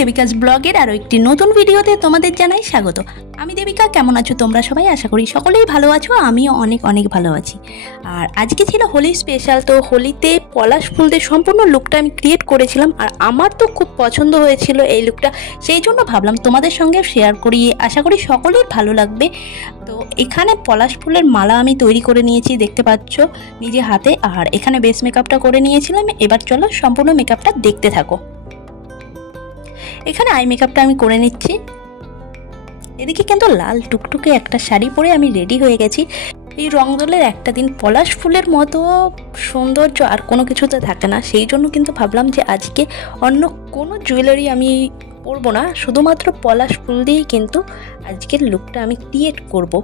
দেবিকাস ব্লগের আরও একটি নতুন ভিডিওতে তোমাদের জানাই স্বাগত। আমি দেবিকা, কেমন আছো তোমরা সবাই? আশা করি সকলেই ভালো আছো, আমিও অনেক অনেক ভালো আছি। আর আজকে ছিল হোলি স্পেশাল, তো হোলিতে পলাশ ফুল দিয়ে সম্পূর্ণ লুকটা আমি ক্রিয়েট করেছিলাম, আর আমার তো খুব পছন্দ হয়েছিল এই লুকটা, সেই জন্য ভাবলাম তোমাদের সঙ্গে শেয়ার করি, আশা করি সকলেই ভালো লাগবে। তো এখানে পলাশ ফুলের মালা আমি তৈরি করে নিয়েছি, দেখতে পাচ্ছ নিজে হাতে। আর এখানে বেস মেকআপটা করে নিয়েছিলাম, এবার চলো সম্পূর্ণ মেকআপটা দেখতে থাকো। এখানে আই মেকআপটা আমি করে নিচ্ছি। এদিকে কিন্তু লাল টুকটুকে একটা শাড়ি পরে আমি রেডি হয়ে গেছি। এই রংদোলের একটা দিন পলাশ ফুলের মতো সৌন্দর্য আর কোনো কিছুতে থাকে না, সেই জন্য কিন্তু ভাবলাম যে আজকে অন্য কোনো জুয়েলারি আমি পরবো না, শুধুমাত্র পলাশ ফুল দিয়েই কিন্তু আজকের লুকটা আমি ক্রিয়েট করব।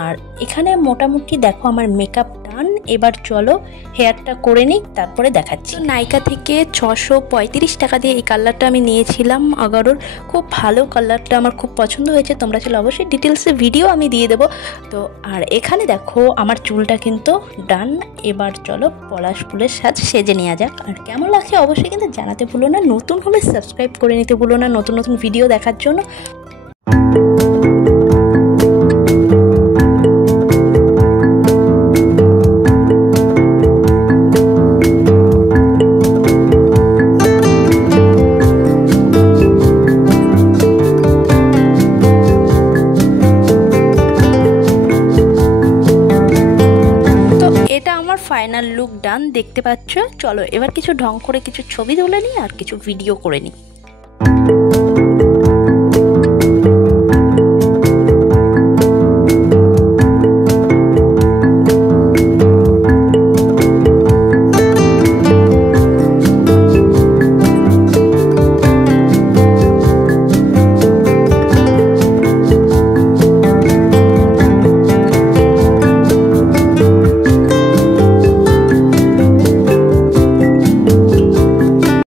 আর এখানে মোটামুটি দেখো আমার মেকআপ ডান। এবার চলো হেয়ারটা করে নিই, তারপরে দেখাচ্ছি। নাইকা থেকে 635 টাকা দিয়ে এই কালারটা আমি নিয়েছিলাম আগারোর। খুব ভালো কালারটা, আমার খুব পছন্দ হয়েছে। তোমরা চলো অবশ্যই ডিটেলসে ভিডিও আমি দিয়ে দেবো। তো আর এখানে দেখো আমার চুলটা কিন্তু ডান। এবার চলো পলাশ ফুলের সাজ সেজে নেওয়া যাক। আর কেমন লাগছে অবশ্যই কিন্তু জানাতে ভুলো না, নতুন হলে সাবস্ক্রাইব করে নিতে ভুলো না নতুন নতুন ভিডিও দেখার জন্য। এটা আমার ফাইনাল লুক ডান, দেখতে পাচ্ছ। চলো এবার কিছু ঢং করে কিছু ছবি তুলে নিই আর কিছু ভিডিও করে নিই।